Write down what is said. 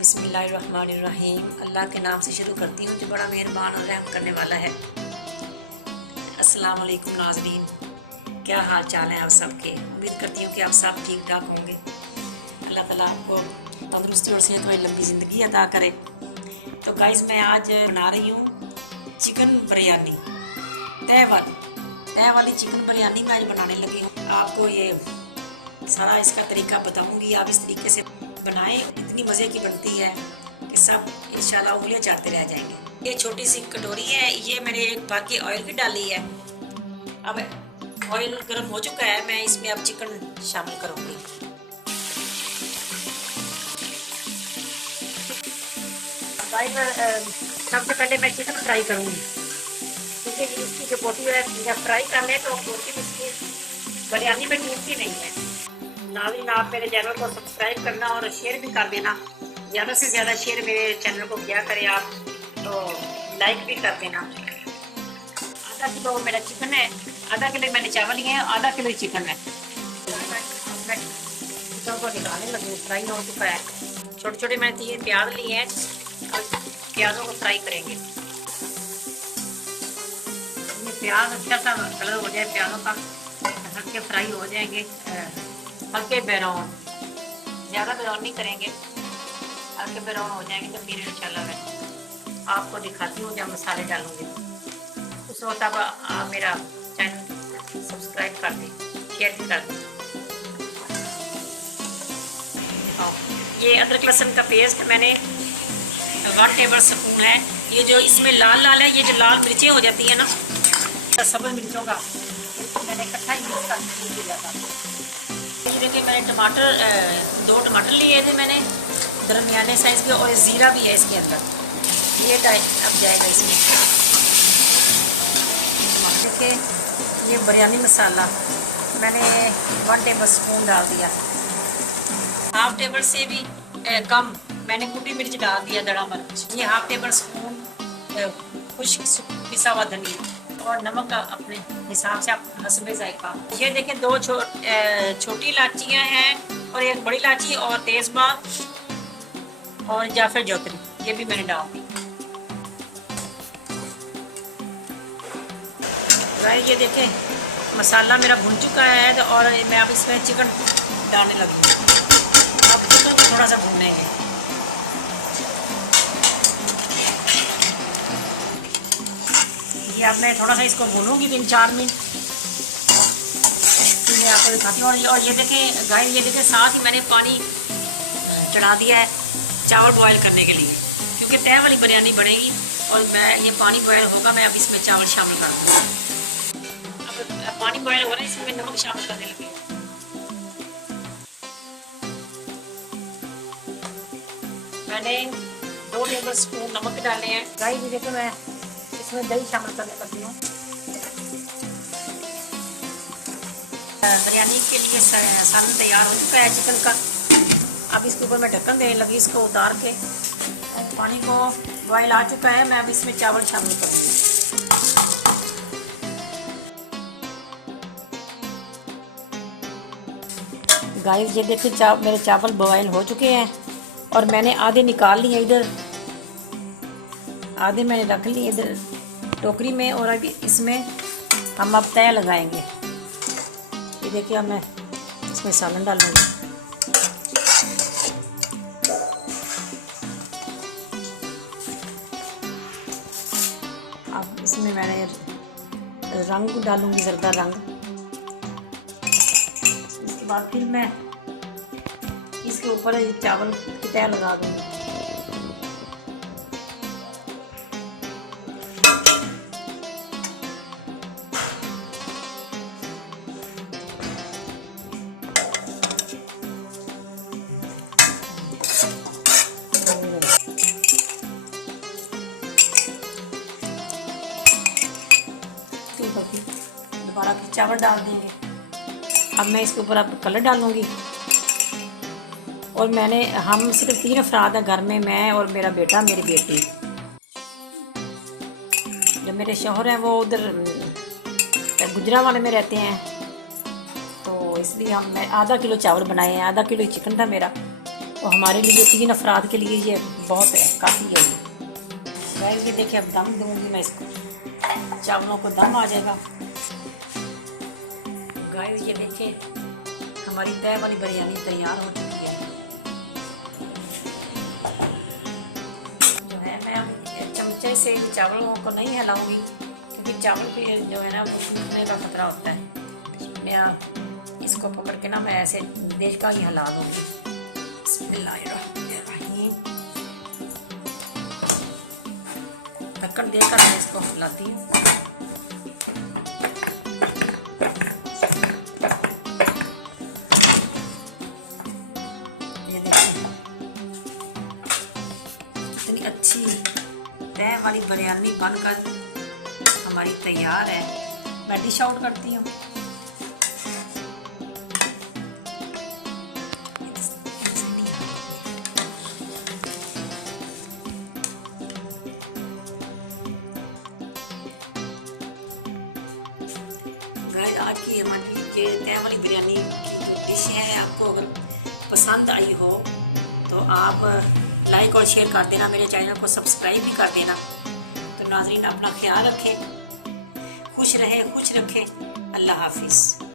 बिस्मिल्लाहिर्रहमानिर्रहीम। अल्लाह के नाम से शुरू करती हूँ जो बड़ा मेहरबान और रहम करने वाला है। अस्सलाम वालेकुम नाज़रीन, क्या हाल चाल है आप सबके। उम्मीद करती हूँ कि आप सब ठीक ठाक होंगे। अल्लाह ताला आपको तंदुरुस्ती और सेहत वाली लंबी ज़िंदगी अता करे। तो गाइस, मैं आज बना रही हूँ चिकन बिरयानी। तय वाली चिकन बिरयानी मैं आज बनाने लगी हूँ। आपको ये सारा इसका तरीका बताऊँगी, आप इस तरीके से बनाएं। इतनी मज़े की बनती है कि सब इंशाल्लाह उंगलियां चाटते रह जाएंगे। ये छोटी सी कटोरी है, ये मैंने एक बाकी ऑयल की डाली है। अब ऑयल गर्म हो चुका है, मैं इसमें अब चिकन शामिल करूँगी। सबसे पहले मैं चिकन फ्राई करूँगी, क्योंकि इसकी जो बोटी है जब फ्राई करने तो बोटी इसकी बिरयानी में टूटती नहीं है। नाज़रीन, आप मेरे चैनल को सब्सक्राइब करना और शेयर भी कर देना। ज़्यादा से ज़्यादा शेयर मेरे चैनल को किया करें आप, तो लाइक भी कर देना। आधा किलो मेरा चिकन है, आधा किलो मैंने चावल लिए हैं, आधा किलो चिकन है। मैं चिकन को निकालने लगी, फ्राई हो चुका है। छोटे छोटे मैंने 3 प्याज लिए हैं और प्याजों को फ्राई करेंगे। ये प्याज अच्छा सा कलर हो जाए, प्याजों का हल्के फ्राई हो जाएंगे, हल्के ब्राउन, ज़्यादा ब्राउन नहीं करेंगे, हल्के ब्राउन हो जाएंगे तो फिर इंशाल्लाह मैं आपको दिखाती हूँ जब मसाले डालूंगी। उस वक्त आप मेरा चैनल सब्सक्राइब कर दें, शेयर भी कर दें। ये अदरक लहसुन का पेस्ट मैंने 1 टेबल स्पून है। ये जो इसमें लाल लाल है, ये जो लाल मिर्चें हो जाती है ना, सब्ज़ मिर्चों का मैंने इकट्ठा ही मिक्स कर दिया था। ये देखिए, मैंने टमाटर 2 टमाटर लिए थे मैंने, दरमियाने साइज़ के, और ज़ीरा भी है इसके अंदर। ये अब जाएगा इसमें। देखिए, ये बिरयानी मसाला मैंने 1 टेबल स्पून डाल दिया। 1/2 टेबल से भी कम मैंने कुटी मिर्च डाल दिया, दड़ा मिर्च। ये 1/2 टेबल स्पून खुश्क पिसा हुआ धनिया, और नमक अपने हिसाब से, आप हस्बे जायका। ये देखिए, 2 छोटी इलाचियाँ हैं और 1 बड़ी इलाची, और तेज़पात और जाफर जोतरी, ये भी मैंने डाल दी। ये देखिए, मसाला मेरा भुन चुका है, और मैं अब इसमें चिकन डालने लगी हूँ। अब चिकन को थोड़ा सा भूनेंगे। ये अब मैं थोड़ा सा इसको भूनूंगी 3-4 मिनट, फिर मैं आपको दिखाती हूँ। और ये देखें गाइस, ये देखें, साथ ही मैंने पानी चढ़ा दिया है चावल बॉयल करने के लिए, क्योंकि तय वाली बिरयानी बनेगी। और मैं ये पानी बॉयल होगा, मैं अब इसमें चावल शामिल कर दूँगी। अब पानी बॉयल हो रहा है, इसमें नमक शामिल करने लगी। मैंने 2 टेबल स्पून नमक डाले हैं। गाइस, ये देखो, मैं इसमें दही शामिल करने लगी हूँ। बिरयानी के लिए सालन तैयार हो चुका है चिकन का। अब इसके ऊपर मैं ढक्कन देने लगी, इसको उतार के। पानी को बॉयल आ चुका है, मैं अब इसमें चावल शामिल करूँगी। गाइस, ये देखिए, मेरे चावल बॉयल हो चुके हैं, और मैंने आधे निकाल लिए इधर, आधे मैंने रख लिए इधर टोकरी में। और अभी इसमें हम अब तय लगाएंगे। ये देखिए, अब मैं इसमें सालन डालूंगी। अब इसमें मैंने रंग डालूंगी, ज़रदा रंग। इसके बाद फिर मैं इसके ऊपर चावल की तय लगा दूंगी। दोबारा फिर चावल डाल देंगे। अब मैं इसके ऊपर अब कलर डालूंगी। और हम सिर्फ 3 अफराद हैं घर में, मैं और मेरा बेटा, मेरी बेटी। जो मेरे शौहर हैं वो उधर गुजरा वाले में रहते हैं, तो इसलिए मैं आधा किलो चावल बनाए हैं, आधा किलो चिकन था मेरा। तो हमारे लिए 3 अफराद के लिए ये बहुत है, काफ़ी है ये। गाइस ये देखिए, अब दम दूंगी मैं इसको, चावलों को दम आ जाएगा। गाइस ये देखिए, हमारी तय वाली बिरयानी तैयार हो चुकी है। जो है मैं चमचे से चावलों को नहीं हिलाऊंगी, क्योंकि चावल पे जो है ना वो टूटने का खतरा होता है। मैं इसको पकड़ के ना मैं ऐसे देश का ही हिला दूंगी। बिस्मिल्लाहिर्रहमानिर्रहीम। ढक्कन देकर मैं इसको हिलाती हूँ। ये देखिए कितनी अच्छी तय वाली बिरयानी बनकर हमारी तैयार है। मैं डिश आउट करती हूँ। गाइस आज की हमारी ये तय वाली बिरयानी की जो डिश है, आपको अगर पसंद आई हो तो आप लाइक और शेयर कर देना, मेरे चैनल को सब्सक्राइब भी कर देना। तो नाज़रीन अपना ख्याल रखें, खुश रहें, खुश रखें। अल्लाह हाफिज़।